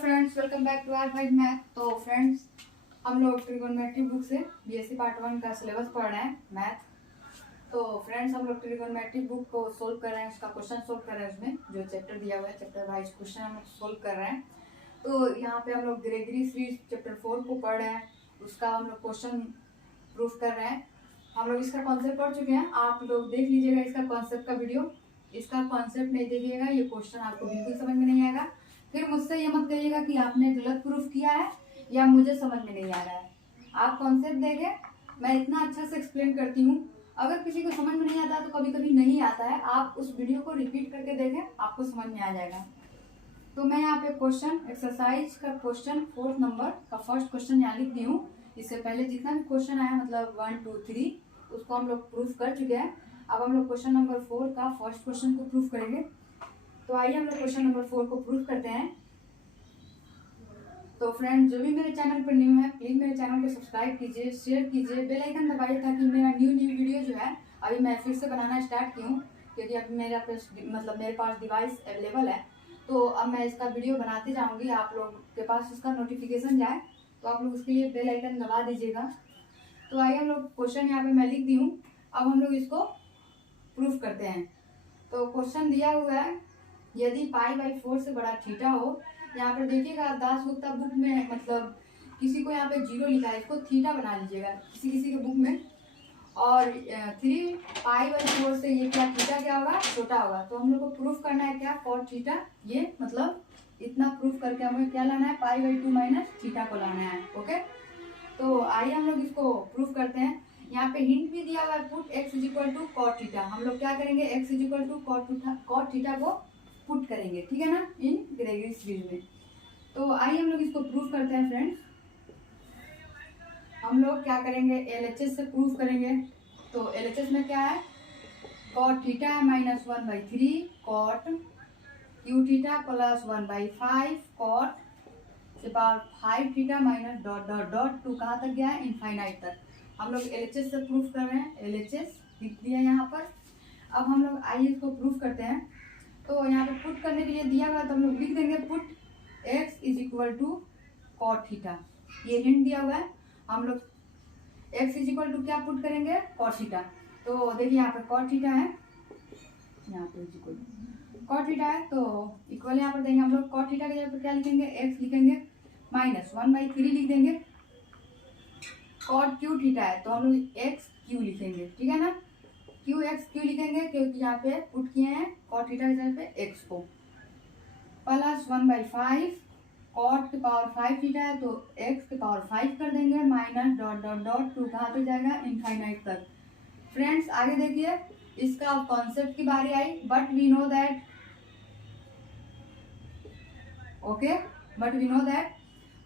Friends, welcome back to our five math. तो friends, हम लोग ट्रिगोनोमेट्री बुक से बीएससी पार्ट 1 का सिलेबस पढ़ रहे हैं मैथ। तो फ्रेंड्स, हम लोग ट्रिगोनोमेट्री बुक को सोल्व कर रहे हैं, उसका क्वेश्चन सोल्व कर रहे हैं। उसमें जो चैप्टर दिया हुआ है, चैप्टर वाइज क्वेश्चन हम लोग सोल्व कर रहे हैं। तो यहाँ पे हम लोग ग्रेगरी सीरीज चैप्टर 4 को पढ़ रहे हैं, उसका हम लोग क्वेश्चन प्रूफ कर रहे हैं। हम लोग इसका कॉन्सेप्ट पढ़ चुके हैं, आप लोग देख लीजिएगा इसका कॉन्सेप्ट का वीडियो। इसका कॉन्सेप्ट नहीं देखिएगा, ये क्वेश्चन आपको बिल्कुल समझ में नहीं आएगा। फिर मुझसे ये मत कहिएगा कि आपने गलत प्रूफ किया है या मुझे समझ में नहीं आ रहा है। आप कॉन्सेप्ट देखें, मैं इतना अच्छा से एक्सप्लेन करती हूँ। अगर किसी को समझ में नहीं आता है तो कभी कभी नहीं आता है, आप उस वीडियो को रिपीट करके देखें, आपको समझ में आ जाएगा। तो मैं यहाँ पे क्वेश्चन एक्सरसाइज का क्वेश्चन 4 नंबर का फर्स्ट क्वेश्चन यहाँ लिख दी हूँ। इससे पहले जितना भी क्वेश्चन आया, मतलब 1 2 3, उसको हम लोग प्रूफ कर चुके हैं। अब हम लोग क्वेश्चन नंबर 4 का फर्स्ट क्वेश्चन को प्रूफ करेंगे। तो आइए हम लोग क्वेश्चन नंबर 4 को प्रूफ करते हैं। तो फ्रेंड, जो भी मेरे चैनल पर न्यू है, प्लीज मेरे चैनल को सब्सक्राइब कीजिए, शेयर कीजिए, बेल आइकन दबाइए, ताकि मेरा न्यू वीडियो जो है अभी मैं फिर से बनाना स्टार्ट की हूँ, क्योंकि अभी मेरे पास डिवाइस अवेलेबल है। तो अब मैं इसका वीडियो बनाते जाऊँगी, आप लोग के पास उसका नोटिफिकेशन जाए, तो आप लोग उसके लिए बेल आइकन दबा दीजिएगा। तो आइए हम लोग क्वेश्चन यहाँ पे मैं लिख दी हूँ, अब हम लोग इसको प्रूफ करते हैं। तो क्वेश्चन दिया हुआ है, यदि π/4 से बड़ा थीटा हो। यहाँ पर देखिएगा दासगुप्ता बुक में, मतलब किसी को यहाँ पे 0 लिखा है, इसको थीटा बना लीजिएगा किसी किसी के बुक में। और 3π/4 से ये क्या थीटा क्या होगा, छोटा होगा। तो हम लोग को प्रूफ करना है क्या, cos थीटा। ये मतलब इतना प्रूफ करके हमें क्या लाना है, π/2 माइनस थीटा को लाना है। ओके, तो आइए हम लोग इसको प्रूफ करते हैं। यहाँ पे हिंट भी दिया हुआ है, पुट x = cot थीटा। हम लोग क्या करेंगे, x = cot थीटा को पुट करेंगे, ठीक है ना, इन ग्रेगरी सीरीज में। तो आइए हम लोग इसको प्रूफ करते हैं फ्रेंड्स। हम लोग क्या करेंगे, LHS से प्रूफ करेंगे। तो LHS में क्या है, cot theta minus 1/3 cot q theta plus 1/5 cot से power 5 theta minus dot dot dot to कहाँ तक गया है, इनफाइनाइट तक। हम लोग LHS से प्रूफ कर रहे हैं, LHS लिख दिया यहाँ पर। अब हम लोग आइए इसको प्रूफ करते हैं। तो यहाँ पे पुट करने के लिए दिया हुआ, तो हम लोग लिख देंगे पुट x = cot थीटा। ये हिंट दिया हुआ है, हम लोग x = क्या पुट करेंगे, cot थीटा। तो देखिए यहाँ पे cot थीटा है, यहाँ पे cot थीटा है, तो इक्वल यहाँ पर देंगे हम लोग। cot थीटा के जगह पे क्या लिखेंगे, x लिखेंगे माइनस 1/3 लिख देंगे। cot q थीटा है, तो हम लोग x q लिखेंगे, ठीक है ना, q लिखेंगे, क्योंकि यहाँ पे पुट किए हैं cot थीटा के जगह पे x को, प्लस 1/5 cot की पावर 5 थीटा है, तो x की पावर 5 कर देंगे, minus dot dot dot to कहाँ तक जाएगा, इनफाइनाइट तक। फ्रेंड्स, आगे देखिए, इसका कॉन्सेप्ट की बारी आई, but we know that, okay, but we know that.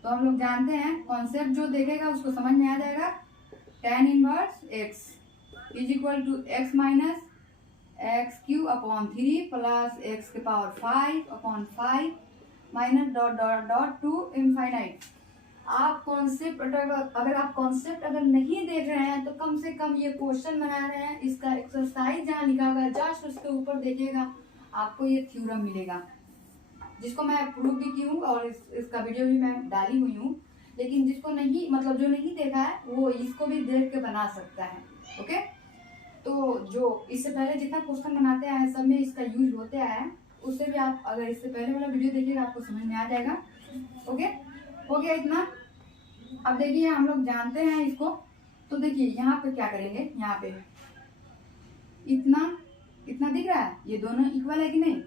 तो हम लोग जानते हैं, कॉन्सेप्ट जो देखेगा उसको समझ में आ जाएगा। tan inverse x = x minus x³/3 plus x की power 5/5 minus dot dot dot to infinite. आप कॉन्सेप्ट अगर आप कॉन्सेप्ट अगर नहीं देख रहे हैं, तो कम से कम ये क्वेश्चन बना रहे हैं, इसका एक्सरसाइज जहाँ लिखा होगा जस्ट उसके ऊपर देखिएगा, आपको ये थ्योरम मिलेगा, जिसको मैं प्रूफ भी की हूँ और इसका वीडियो भी मैं डाली हुई हूँ। लेकिन जिसको नहीं, मतलब जो नहीं देखा है, वो इसको भी देख के बना सकता है। ओके, तो जो इससे पहले जितना क्वेश्चन बनाते आए सब में इसका यूज होते आया है, उससे भी आप अगर इससे पहले वाला वीडियो देखिएगा, आपको समझ में आ जाएगा। ओके, हो गया इतना। अब देखिए, हम लोग जानते हैं इसको, तो देखिए यहाँ पे क्या करेंगे, यहाँ पे इतना इतना दिख रहा है, ये दोनों इक्वल है कि नहीं।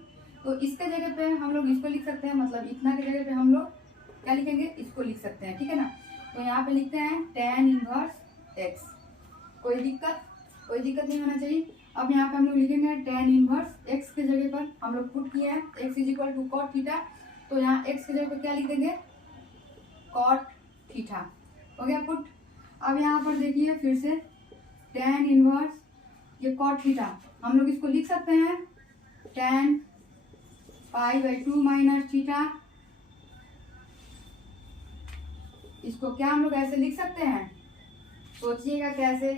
तो इसके जगह पे हम लोग इसको लिख सकते हैं, मतलब इतना के जगह पे हम लोग क्या लिखेंगे, इसको लिख सकते हैं, ठीक है ना। तो यहाँ पे लिखते हैं tan इनवर्स x। कोई दिक्कत नहीं होना चाहिए। अब यहाँ पे हम लोग लिखेंगे tan इनवर्स x के जगह पर हम लोग पुट किए हैं x = cot थीटा, तो यहाँ x के जगह पर क्या लिख देंगे, cot थीटा। हो गया पुट। अब यहाँ पर देखिए फिर से tan इनवर्स ये cot थीटा, हम लोग इसको लिख सकते हैं tan π/2 माइनस थीटा। इसको क्या हम लोग ऐसे लिख सकते हैं, सोचिएगा कैसे।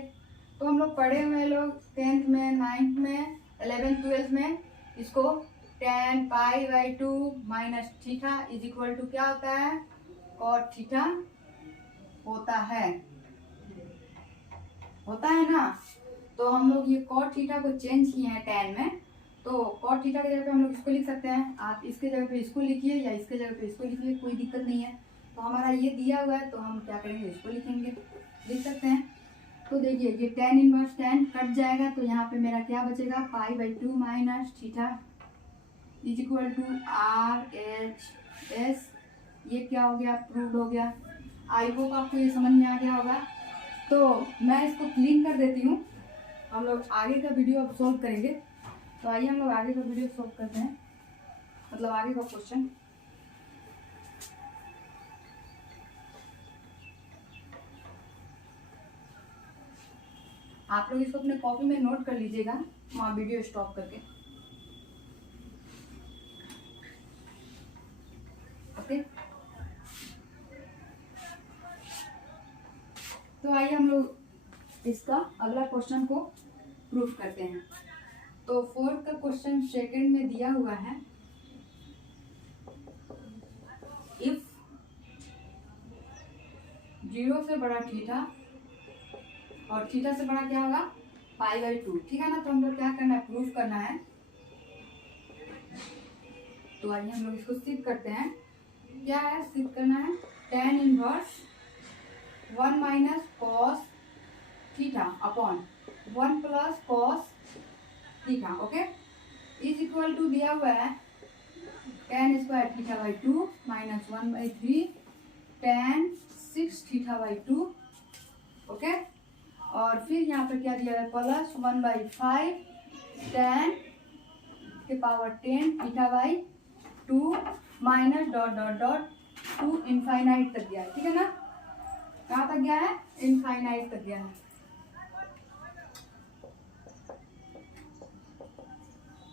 तो हम लोग पढ़े हुए लोग 10th में, 9th में, 11th 12th में इसको tan pi by 2 minus theta is equal to क्या होता है, cot थीटा होता है ना। तो हम लोग ये cot थीटा को चेंज किए हैं tan में, तो cot थीटा की जगह पे हम लोग इसको लिख सकते हैं। आप इसके जगह पे इसको लिखिए या इसके जगह पे इसको लिखिए, कोई दिक्कत नहीं है। तो हमारा ये दिया हुआ है तो हम क्या करेंगे, इसको लिखेंगे, लिख सकते हैं। तो देखिए ये tan इनवर्स tan कट जाएगा, तो यहाँ पे मेरा क्या बचेगा, pi by 2 minus theta is equal to RHS। ये क्या हो गया, प्रूव्ड हो गया। आई होप आपको ये समझ में आ गया होगा। तो मैं इसको क्लीन कर देती हूँ, हम लोग आगे का वीडियो अब सॉल्व करेंगे। तो आइए हम लोग आगे का वीडियो सॉल्व करते हैं, मतलब आगे का क्वेश्चन। आप लोग इसको अपने कॉपी में नोट कर लीजिएगा वहाँ वीडियो स्टॉप करके, ओके। तो आइए हम लोग इसका अगला क्वेश्चन को प्रूफ करते हैं। तो फोर्थ का क्वेश्चन सेकंड में दिया हुआ है, इफ 0 से बड़ा थीटा और थीटा से बड़ा क्या होगा, पाई बाई 2, ठीक है ना। तो हम लोग क्या करना है, प्रूफ करना है। तो आइए हम लोग इसको सिद्ध करते हैं। क्या है, सिद्ध करना है tan inverse 1 minus cos theta upon 1 plus cos theta, okay, is equal to दिया हुआ है tan square theta by 2 minus 1 by 3 tan 6 theta by 2, okay. और फिर यहाँ पर क्या दिया है, प्लस 1 बाई 5 tan के power 10 theta by 2 minus dot dot dot 2 infinite तक गया है, ठीक है ना। कहाँ तक गया है, इनफाइनाइट तक गया है,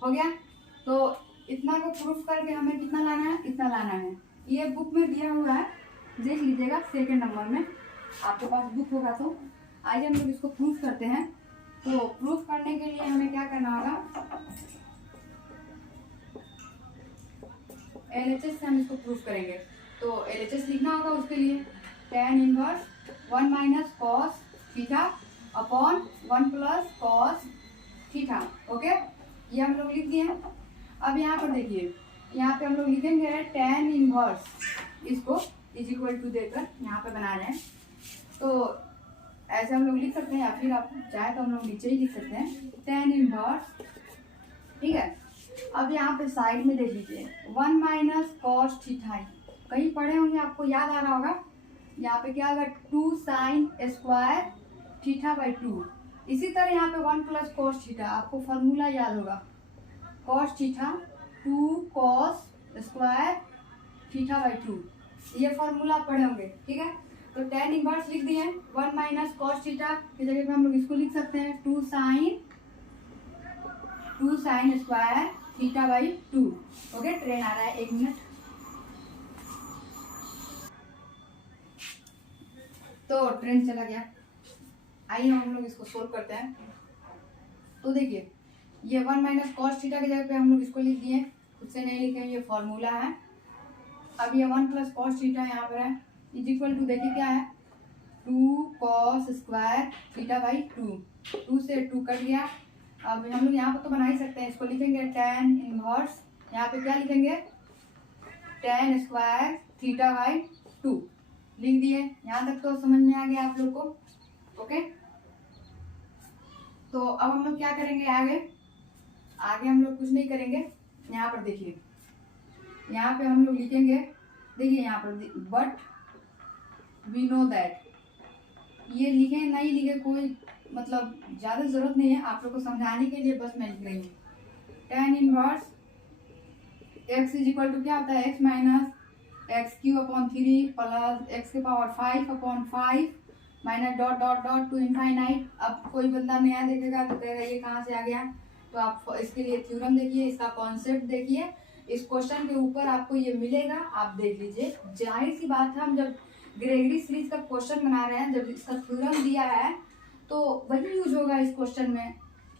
हो गया। तो इतना को प्रूफ करके हमें कितना लाना है, इतना लाना है। ये बुक में दिया हुआ है, देख लीजिएगा सेकंड नंबर में, आपके पास बुक होगा तो। आइए हम लोग इसको प्रूफ करते हैं। तो प्रूफ करने के लिए हमें क्या करना होगा, LHS से हम इसको प्रूफ करेंगे। तो LHS लिखना होगा, उसके लिए tan inverse 1 minus cos theta upon 1 plus cos theta, okay. ये हम लोग लिख दिए। अब यहाँ पर देखिए, यहाँ पे हम लोग लिखेंगे tan इनवर्स, इसको इज इक्वल टू देकर यहाँ पे बना रहे हैं। तो ऐसे हम लोग लिख सकते हैं, या फिर आप चाहे तो हम लोग नीचे ही लिख सकते हैं tan इनवर्स, ठीक है। अब यहाँ पे साइड में देख लीजिए 1 माइनस कॉस थीटा, कहीं पढ़े होंगे, आपको याद आ रहा होगा। यहाँ पे क्या होगा, 2 साइन स्क्वायर थीटा बाई 2। इसी तरह यहाँ पे 1 प्लस कॉस थीटा, आपको फॉर्मूला याद होगा, cos theta 2 cos square theta by 2, ये फॉर्मूला पढ़े होंगे, ठीक है। तो tan इनवर्स लिख दिए, 1 माइनस कॉस थीटा की जगह पे हम लोग इसको लिख सकते हैं 2 sine square theta by 2, okay. Train आ रहा है, 1 मिनट। तो ट्रेन चला गया। आइए हम लोग इसको सोल्व करते हैं। तो देखिए ये 1 माइनस कॉस थीटा की जगह पे हम लोग इसको लिख दिए, खुद से नहीं लिखे, ये फॉर्मूला है। अब ये 1 प्लस कॉस थीटा यहाँ पर है, इज इक्वल टू देखिए क्या है, 2 कॉस स्क्वायर थीटा बाई 2, 2 से 2 कट गया। अब हम लोग यहाँ पर तो बना ही सकते हैं, इसको लिखेंगे tan इनवर्स, यहाँ पे क्या लिखेंगे, tan स्क्वायर थीटा बाई 2 लिख दिए। यहाँ तक तो समझ में आ गया आप लोग को, ओके। तो अब हम लोग क्या करेंगे, आगे हम लोग कुछ नहीं करेंगे। यहाँ पर देखिए, यहाँ पे हम लोग लिखेंगे, देखिए यहाँ पर बट वी नो दैट, ये लिखे नहीं लिखे कोई मतलब ज़्यादा ज़रूरत नहीं है, आप लोग को समझाने के लिए बस मैं लिख रही हूँ। tan inverse x is equal to क्या होता है, x minus x cube upon 3 plus x के power 5 upon 5 minus dot dot dot to infinite. अब कोई बंदा नया देखेगा तो कहेगा ये कहाँ से आ गया, तो आप इसके लिए थ्योरम देखिए, इसका कॉन्सेप्ट देखिए, इस क्वेश्चन के ऊपर आपको ये मिलेगा, आप देख लीजिए। जाहिर सी बात है, हम जब ग्रेगरी सीरीज का क्वेश्चन बना रहे हैं, जब इसका थ्योरम दिया है तो वही यूज होगा इस क्वेश्चन में।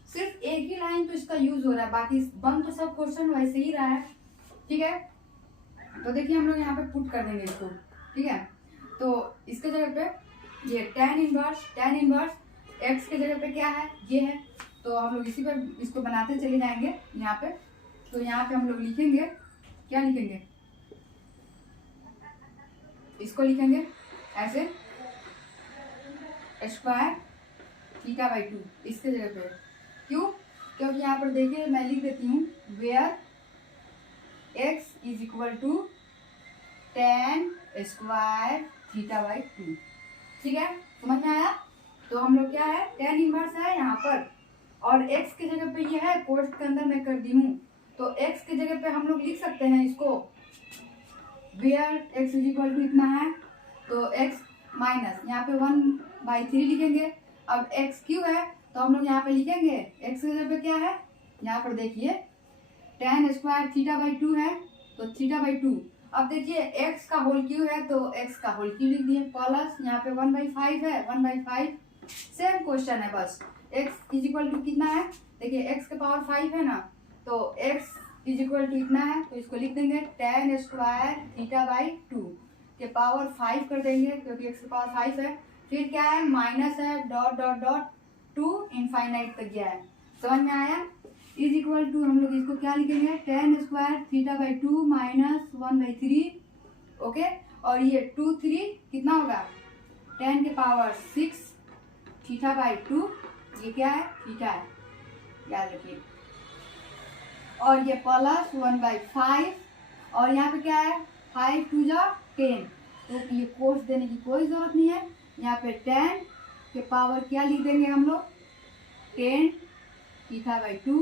सिर्फ एक ही लाइन तो इसका यूज हो रहा है, बाकी बन तो सब क्वेश्चन वैसे ही रहा है। ठीक है, तो देखिए हम लोग यहाँ पे पुट कर देंगे इसको। ठीक है, तो इसके जगह पे ये tan इनवर्स x के जगह पे क्या है, ये है। तो हम लोग इसी पे इसको बनाते चले जाएंगे यहाँ पे। तो यहाँ पे हम लोग लिखेंगे, क्या लिखेंगे, इसको लिखेंगे ऐसे स्क्वायर थीटा बाई 2 इसके जगह पे। क्यों? क्योंकि यहाँ पर देखिए मैं लिख देती हूँ where x is equal to tan square theta by 2। ठीक है, समझ में आया? तो हम लोग क्या है, tan इनवर्स है यहाँ पर, और x के जगह पे ये है, कोष्ठ के अंदर मैं कर दी हूँ। तो x के जगह पे हम लोग लिख सकते हैं इसको where x is equal to इतना है, तो x माइनस यहाँ पे 1/3 लिखेंगे। अब x क्यों है तो हम लोग यहाँ पे लिखेंगे x के जगह पे क्या है, यहाँ पर देखिए tan स्क्वायर थीटा बाई 2 है, तो थीटा बाई 2। अब देखिए x का होल क्यू है तो x का होल क्यू लिख दिए, प्लस यहाँ पे 1/5 है, 1/5 सेम क्वेश्चन है, बस x इज इक्वल टू कितना है, देखिए x के पावर 5 है ना, तो x इज इक्वल टू इतना है, तो इसको लिख देंगे tan स्क्वायर थीटा बाई 2 के पावर 5 कर देंगे, क्योंकि x के पावर 5 है। फिर क्या है, माइनस है, डॉट डॉट डॉट 2 इनफाइनाइट तक गया है। समझ में आया? इज इक्वल टू हम लोग इसको क्या लिखेंगे, tan square theta by 2 minus 1/3। Okay, और ये 2 3 कितना होगा, 10 के पावर 6 थीटा बाई 2, ये क्या है, थीटा है, याद रखिए। और ये प्लस 1/5, और यहाँ पे क्या है, 5 2 जा 10, तो ये कोस देने की कोई जरूरत नहीं है। यहाँ पे 10 के पावर क्या लिख देंगे हम लोग, 10 theta by 2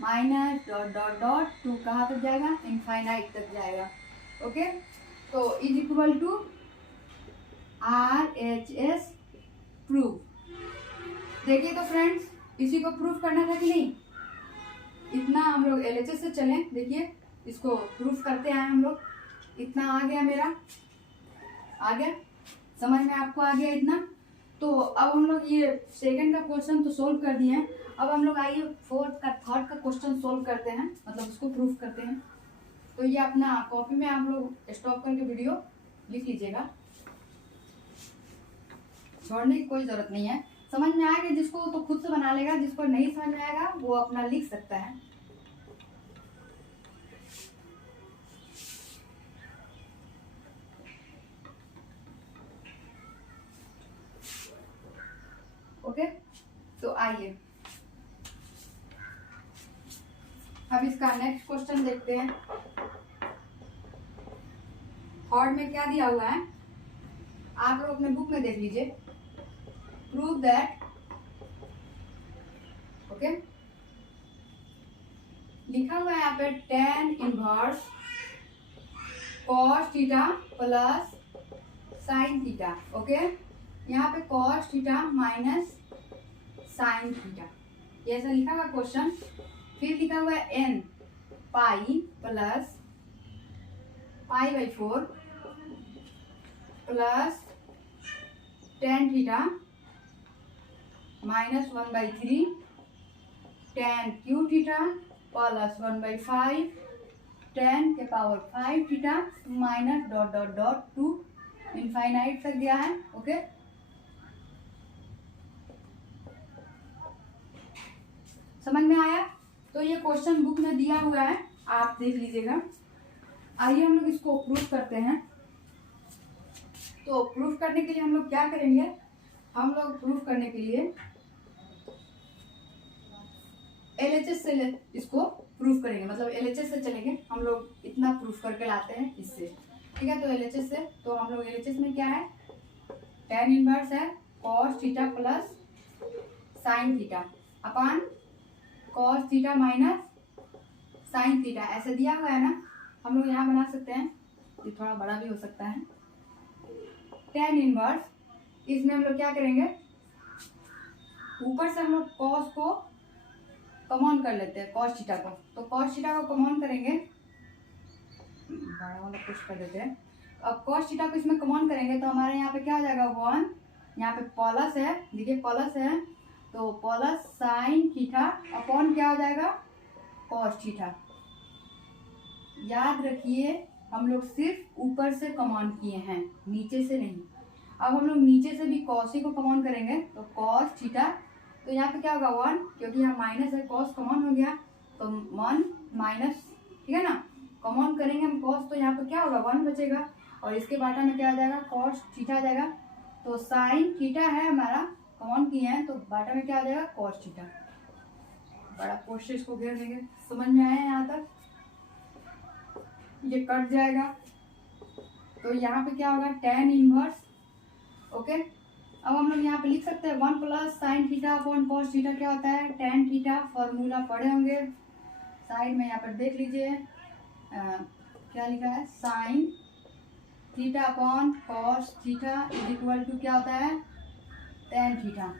minus dot dot dot 2 कहाँ तक जाएगा, इनफाइनाइट तक जाएगा। ओके, तो is equal to RHS proof. देखिए तो फ्रेंड्स, इसी को प्रूफ करना था कि नहीं, इतना हम लोग LHS से चलें, देखिए इसको प्रूफ करते हैं हम लोग। इतना आ गया मेरा, आ गया समझ में, आपको आ गया इतना। तो अब हम लोग ये सेकंड का क्वेश्चन तो सोल्व कर दिए हैं, अब हम लोग आइए फोर्थ का थर्ड का क्वेश्चन सोल्व करते हैं, मतलब उसको प्रूफ करते हैं। तो ये अपना कॉपी में आप लोग स्टॉप करके वीडियो लिख लीजिएगा, छोड़ने की कोई जरूरत नहीं है। समझ में आएगा जिसको तो खुद से बना लेगा, जिसको नहीं समझ में आएगा वो अपना लिख सकता है। ओके, तो आइए अब इसका नेक्स्ट क्वेश्चन देखते हैं। थर्ड में क्या दिया हुआ है, आप लोग अपने बुक में देख लीजिए। प्रूव दैट, ओके, लिखा हुआ है यहाँ पे tan inverse cos theta plus sin theta. Okay, यहाँ पे cos theta minus sin theta, ये ऐसा लिखा हुआ क्वेश्चन। फिर लिखा हुआ है n pi plus pi by 4 plus tan theta minus 1/3 tan cube theta plus 1/5 tan के power 5 theta minus dot dot dot 2 infinite तक गया है। ओके, समझ में आया? तो ये क्वेश्चन बुक में दिया हुआ है, आप देख लीजिएगा। आइए हम लोग इसको प्रूफ करते हैं। तो प्रूफ करने के लिए हम लोग क्या करेंगे, हम लोग प्रूफ करने के लिए LHS से इसको प्रूफ करेंगे, मतलब LHS से चलेंगे हम लोग, इतना प्रूफ करके लाते हैं इससे। ठीक है, तो LHS से, तो हम लोग LHS में क्या है, tan इनवर्स है cos theta plus sin theta upon cos theta minus sin theta, ऐसे दिया हुआ है ना, हम लोग यहाँ बना सकते हैं, ये थोड़ा बड़ा भी हो सकता है। tan इनवर्स, इसमें हम लोग क्या करेंगे, ऊपर से हम लोग cos को कॉमन कर लेते हैं, cos थीटा को, तो cos थीटा को कॉमन करेंगे, बड़ा वाला कुछ कर देते हैं। अब cos थीटा को इसमें कॉमन करेंगे तो हमारे यहाँ पे क्या आ जाएगा, 1, यहाँ पे प्लस है, देखिए प्लस है, तो प्लस साइन थीटा अपॉन क्या हो जाएगा, कॉस थीटा। याद रखिए हम लोग सिर्फ ऊपर से कॉमन किए हैं, नीचे से नहीं। अब हम लोग नीचे से भी कॉस ही को कॉमन करेंगे तो कॉस थीटा, तो यहाँ पे क्या होगा 1, क्योंकि यहाँ माइनस है, कॉस कॉमन हो गया तो 1 माइनस, ठीक है ना। कॉमन करेंगे हम कॉस तो यहाँ पे क्या होगा 1 बचेगा, और इसके बाटा में क्या आ जाएगा, कॉस थीटा आ जाएगा। तो साइन थीटा है हमारा, कॉमन किए हैं तो बाटा में क्या आ जाएगा, कॉस थीटा। बड़ा कोशिश को घेर देंगे। समझ में आया यहाँ तक? ये कट जाएगा तो यहाँ पे क्या होगा, tan इनवर्स। ओके, अब हम लोग यहाँ पे लिख सकते हैं 1 plus sign theta upon cos theta क्या होता है, tan थीटा। फॉर्मूला पढ़े होंगे, साइड में यहाँ पर देख लीजिए क्या लिखा है, sine theta upon cos theta is equal to क्या होता है, tan थीटा।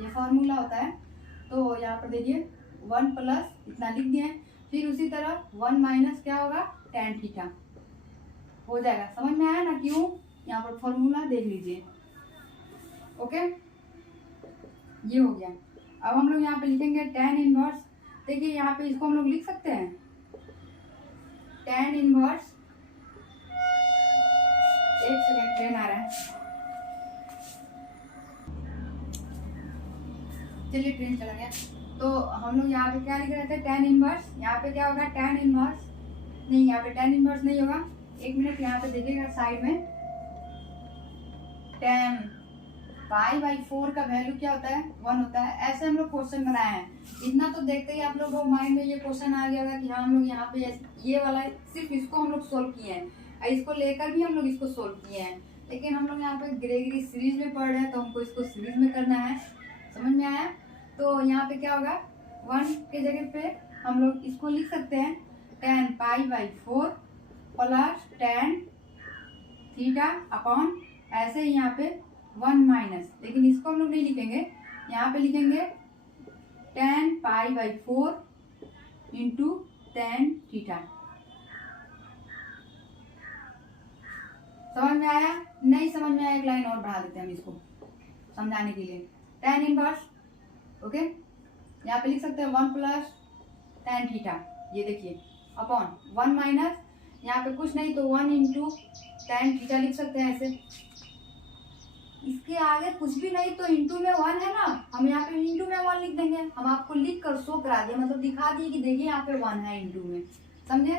ये फॉर्मूला होता है। तो यहाँ पर देखिए 1 प्लस इतना लिख दिए, फिर उसी तरह 1 माइनस क्या होगा, tan थीटा हो जाएगा। समझ में आया ना क्यों? यहाँ पर फॉर्मूला देख लीजिए। ओके, ये हो गया। अब हम लोग यहाँ पे लिखेंगे tan इनवर्स। देखिए यहाँ पे इसको हम लोग लिख सकते हैं tan इनवर्स, एक सेकेंड ट्रेन आ रहा है, चलिए ट्रेन चला गया। तो हम लोग यहाँ पे क्या लिख रहे थे, tan इनवर्स। यहाँ पे क्या होगा, tan इनवर्स नहीं, यहाँ पे tan इनवर्स नहीं होगा। एक मिनट यहाँ पे देखिएगा साइड में, tan पाई बाई 4 का वैल्यू क्या होता है, 1 होता है। ऐसे हम लोग क्वेश्चन बनाए हैं। इतना तो देखते ही आप लोग को माइंड में ये क्वेश्चन आ गया होगा कि हाँ हम लोग यहाँ पे ये वाला सिर्फ इसको हम लोग सोल्व किए हैं, इसको लेकर भी हम लोग इसको सोल्व किए हैं। लेकिन हम लोग यहाँ पे ग्रेगरी सीरीज में पढ़ रहे हैं तो हमको इसको सीरीज में करना है। समझ में आया? तो यहाँ पे क्या होगा, 1 के जगह पे हम लोग इसको लिख सकते हैं tan pi by 4 plus tan theta upon, ऐसे ही यहाँ पे 1 माइनस, लेकिन इसको हम लोग नहीं लिखेंगे, यहाँ पे लिखेंगे tan pi by 4 into tan theta. समझ में आया? नहीं समझ में आया, एक लाइन और बढ़ा देते हैं हम इसको समझाने के लिए। tan इनवर्स, ओके, यहाँ पे लिख सकते हैं 1 प्लस tan थीटा, ये देखिए अपॉन 1 माइनस, यहाँ पे कुछ नहीं तो 1 इंटू tan थीटा लिख सकते हैं ऐसे। इसके आगे कुछ भी नहीं तो इंटू में 1 है ना, हम यहाँ पे इंटू में 1 लिख देंगे। हम आपको लिख कर शो करा दिए, मतलब दिखा दिए कि देखिए यहाँ पे 1 है इंटू में, समझे?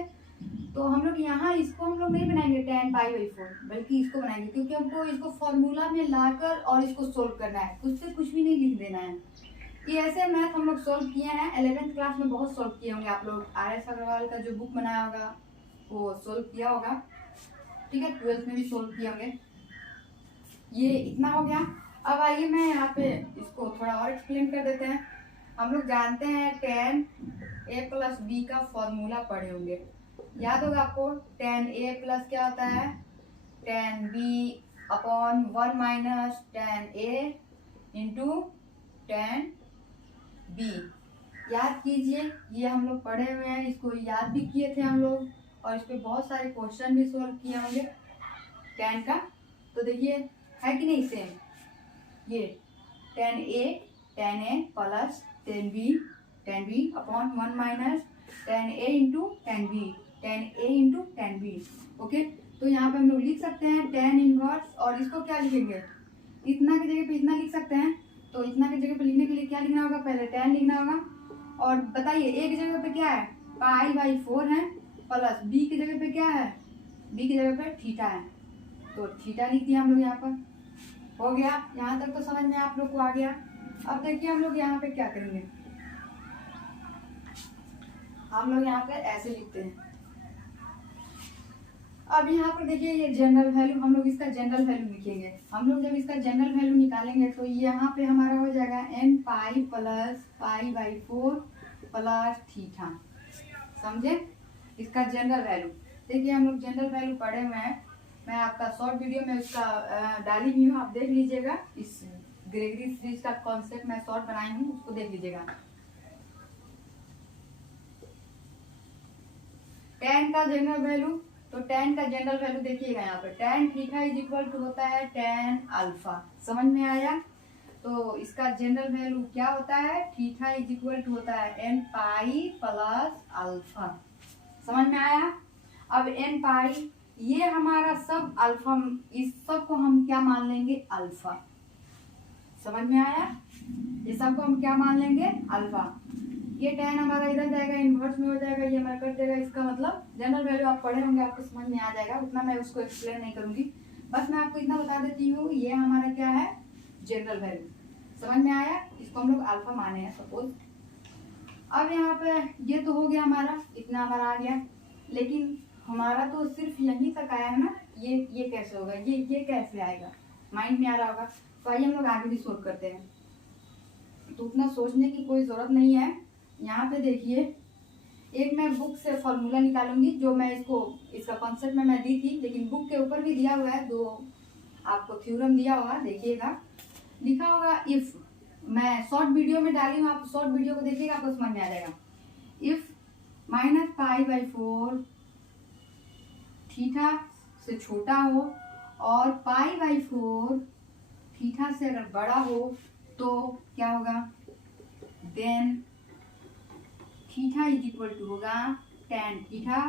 तो हम लोग यहाँ इसको हम लोग नहीं बनाएंगे tan पाई बाई 4, बल्कि इसको बनाएंगे, क्योंकि हमको इसको फॉर्मूला में लाकर और इसको सोल्व करना है, खुद से कुछ भी नहीं लिख देना है। ये ऐसे मैथ हम लोग सोल्व किए हैं, 11th क्लास में बहुत सोल्व किए होंगे आप लोग। RS अग्रवाल का जो बुक बनाया होगा वो सोल्व किया होगा, ठीक है, 12th में भी सोल्व किए होंगे। ये इतना हो गया। अब आइए मैं यहाँ पे इसको थोड़ा और एक्सप्लेन कर देते हैं। हम लोग जानते हैं tan a प्लस बी का फॉर्मूला पढ़े होंगे, याद होगा आपको। tan a प्लस क्या होता है, tan b upon 1 minus tan a into tan b। याद कीजिए, ये हम लोग पढ़े हुए हैं, इसको याद भी किए थे हम लोग, और इस पे बहुत सारे क्वेश्चन भी सोल्व किए होंगे tan का। तो देखिए है कि नहीं सेम, ये tan a plus tan b upon 1 minus tan a into tan b। Okay, तो यहाँ पे हम लोग लिख सकते हैं tan इनवर्स, और इसको क्या लिखेंगे, इतना की जगह पे इतना लिख सकते हैं। तो इतना की जगह पे लिखने के लिए क्या लिखना होगा, पहले tan लिखना होगा, और बताइए a की जगह पे क्या है, पाई बाई 4 है, प्लस b की जगह पे क्या है, b की जगह पे थीटा है, तो थीटा लिख दिया हम लोग यहाँ पर। हो गया, यहाँ तक तो समझ में आप लोग को आ गया। अब देखिए हम लोग यहाँ पे क्या करेंगे, हम लोग यहाँ पे ऐसे लिखते हैं। अब यहाँ पर देखिए ये जनरल वैल्यू, हम लोग इसका जनरल वैल्यू लिखेंगे। हम लोग जब इसका जनरल वैल्यू निकालेंगे तो यहाँ पे हमारा हो जाएगा n pi plus pi by 4 plus theta, समझे? इसका जनरल वैल्यू देखिए, हम लोग जनरल वैल्यू पढ़े हुए हैं, मैं आपका शॉर्ट वीडियो में उसका डाली हुई हूँ, आप देख लीजिएगा। इस ग्रेगरी सीरीज का कॉन्सेप्ट मैं शॉर्ट बनाई हूँ, उसको देख लीजिएगा। tan का जनरल वैल्यू, तो tan का जनरल वैल्यू देखिएगा यहाँ पे tan theta is equal to होता है tan अल्फा। समझ में आया? तो इसका जनरल वैल्यू क्या होता है, थीटा इज इक्वल टू होता है एन पाई प्लस अल्फा। समझ में आया। अब एन पाई ये हमारा सब अल्फा, इस सब को हम क्या मान लेंगे, अल्फा। समझ में आया, ये सब को हम क्या मान लेंगे, अल्फा। ये tan हमारा इधर जाएगा, इन्वर्स में हो जाएगा, ये हमारा कट जाएगा। इसका मतलब जनरल वैल्यू आप पढ़े होंगे, आपको समझ में आ जाएगा, उतना मैं उसको एक्सप्लेन नहीं करूंगी। बस मैं आपको इतना बता देती हूँ, ये हमारा क्या है, जनरल वैल्यू। समझ में आया, इसको हम लोग अल्फा माने हैं सपोज। अब यहाँ पे ये तो हो गया हमारा, इतना हमारा आ गया, लेकिन हमारा तो सिर्फ यहीं तक आया है ना, ये कैसे होगा, ये कैसे आएगा, माइंड में आ रहा होगा। तो आइए हम लोग आगे भी सोल्व करते हैं। तो उतना सोचने की कोई ज़रूरत नहीं है। यहाँ पे देखिए, एक मैं बुक से फॉर्मूला निकालूंगी, जो मैं इसका कॉन्सेप्ट में मैं दी थी, लेकिन बुक के ऊपर भी दिया हुआ है, दो आपको थ्योरम दिया होगा, देखिएगा लिखा होगा। इफ़ मैं शॉर्ट वीडियो में डाली हूँ, आप शॉर्ट वीडियो को देखिएगा, आपको समझ में आ जाएगा। इफ़ -π/4 थीटा से छोटा हो और π/4 थीटा से अगर बड़ा हो तो क्या होगा, then theta is equal to होगा tan theta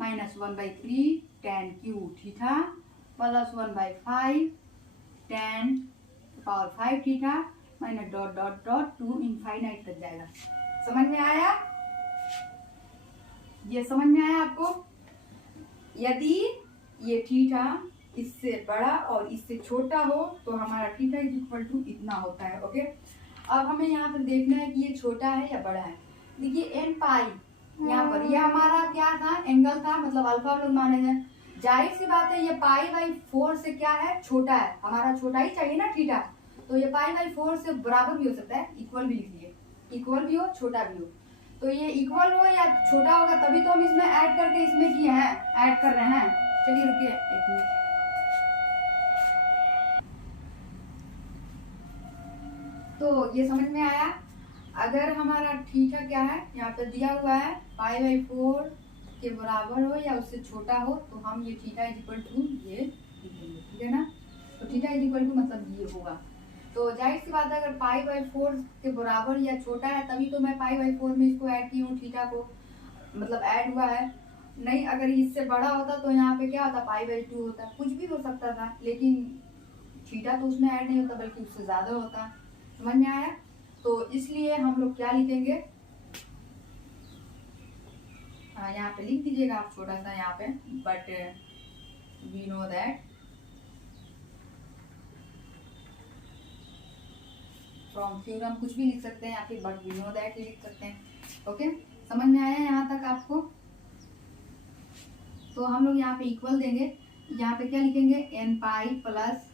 -1/3 tan cube theta plus 1/5 tan power 5 theta minus dot dot dot to infinite तक जाएगा। समझ में आया, ये समझ में आया आपको। यदि ये थीटा इससे बड़ा और इससे छोटा हो तो हमारा थीटा इज इक्वल टू इतना होता है। ओके, अब हमें यहाँ पर देखना है कि ये छोटा है या बड़ा है। देखिए एन पाई यहाँ पर, ये हमारा क्या था, एंगल था, मतलब अल्फा लोग माने हैं। जाहिर सी बात है, ये π/4 से क्या है, छोटा है, हमारा छोटा ही चाहिए ना थीटा। तो ये π/4 से बराबर भी हो सकता है, इक्वल भी लिख लीजिए, इक्वल भी हो छोटा भी हो। तो ये इक्वल हो या छोटा होगा तभी तो हम इसमें ऐड करके इसमें किए हैं, ऐड कर रहे हैं। चलिए रुकिए एक मिनट। तो ये समझ में आया, अगर हमारा थीटा क्या है, यहाँ पे दिया हुआ है π/4 के बराबर हो या उससे छोटा हो, तो हम ये थीटा इज इक्वल टू ये, ठीक है ना। तो थीटा इज इक्वल टू मतलब ये होगा। तो जाहिर सी बात है, अगर π/4 के बराबर या छोटा है तभी तो मैं π/4 में इसको ऐड की हूँ, थीटा को, मतलब ऐड हुआ है। नहीं, अगर इससे बड़ा होता तो यहाँ पे क्या होता, π/2 होता, कुछ भी हो सकता था, लेकिन थीटा तो उसमें ऐड नहीं होता बल्कि उससे ज़्यादा होता। समझ में आया। तो इसलिए हम लोग क्या लिखेंगे, यहाँ पे लिख दीजिएगा आप छोटा सा यहाँ पे, but we know that from theorem कुछ भी लिख सकते हैं, या फिर बट वी नो दैट लिख सकते हैं। ओके, समझ में आया यहाँ तक आपको। तो हम लोग यहाँ पे इक्वल देंगे, यहाँ पे क्या लिखेंगे, एन पाई प्लस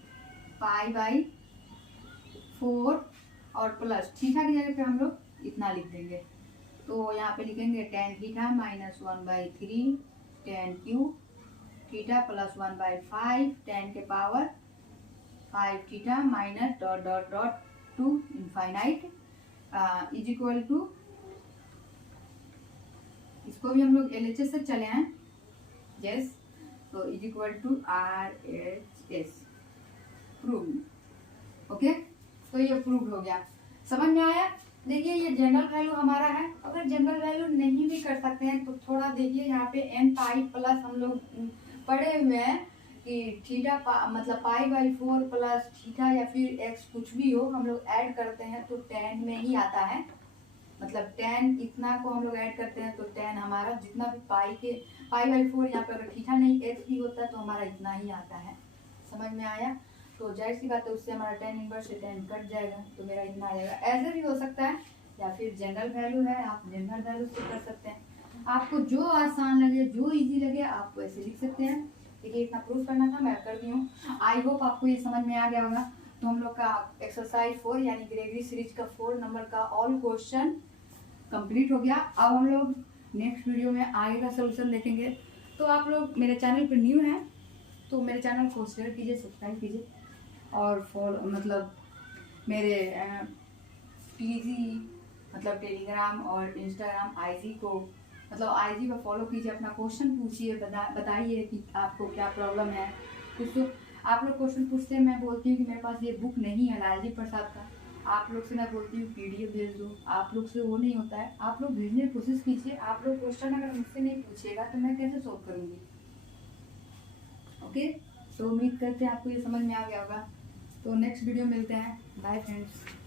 π/4 और प्लस थीटा की जगह पे हम लोग इतना लिख देंगे। तो यहाँ पे लिखेंगे tan theta -1/3 tan cube theta plus 1/5 tan के power 5 theta minus dot dot dot to infinite is equal to, इसको भी हम लोग LHS से चले हैं, यस। तो is equal to RHS prove. Okay, तो ये प्रूव हो गया। समझ में आया। देखिए ये जनरल वैल्यू हमारा है। अगर जनरल वैल्यू नहीं भी कर सकते हैं तो थोड़ा देखिए, यहाँ पे एन पाई प्लस हम लोग पढ़े हुए हैं कि थीटा मतलब π/4 प्लस थीटा या फिर एक्स कुछ भी हो, हम लोग ऐड करते हैं तो tan में ही आता है। मतलब tan इतना को हम लोग ऐड करते हैं तो tan हमारा जितना भी π/4, यहाँ पे अगर थीटा नहीं एक्स भी होता है तो हमारा इतना ही आता है। समझ में आया। तो जाहिर सी बात है, उससे हमारा tan इनवर्स से tan कट जाएगा, तो मेरा इतना आ जाएगा। ऐसे भी हो सकता है, या फिर जनरल वैल्यू है, आप जनरल वैल्यू से कर सकते हैं। आपको जो आसान लगे, जो इजी लगे, आप वैसे लिख सकते हैं। देखिए इतना प्रूफ करना था, मैं कर दी हूँ। आई होप आपको ये समझ में आ गया होगा। तो हम लोग का एक्सरसाइज 4 यानी ग्रेगरी सीरीज का 4 नंबर का ऑल क्वेश्चन कंप्लीट हो गया। अब हम लोग नेक्स्ट वीडियो में आगे का सोल्यूशन देखेंगे। तो आप लोग मेरे चैनल पर न्यू हैं तो मेरे चैनल को शेयर कीजिए, सब्सक्राइब कीजिए और फॉलो, मतलब मेरे PG मतलब टेलीग्राम और इंस्टाग्राम IG को, मतलब IG पर फॉलो कीजिए। अपना क्वेश्चन पूछिए, बताइए कि आपको क्या प्रॉब्लम है। कुछ तो आप लोग क्वेश्चन पूछते हैं, मैं बोलती हूँ कि मेरे पास ये बुक नहीं है लालजी प्रसाद का। आप लोग से मैं बोलती हूँ PDF भेज दो, आप लोग से वो नहीं होता है। आप लोग भेजने की कोशिश कीजिए। आप लोग क्वेश्चन अगर मुझसे नहीं पूछिएगा तो मैं कैसे सॉल्व करूँगी। ओके, तो उम्मीद करते हैं आपको ये समझ में आ गया होगा। तो नेक्स्ट वीडियो मिलते हैं। Bye friends.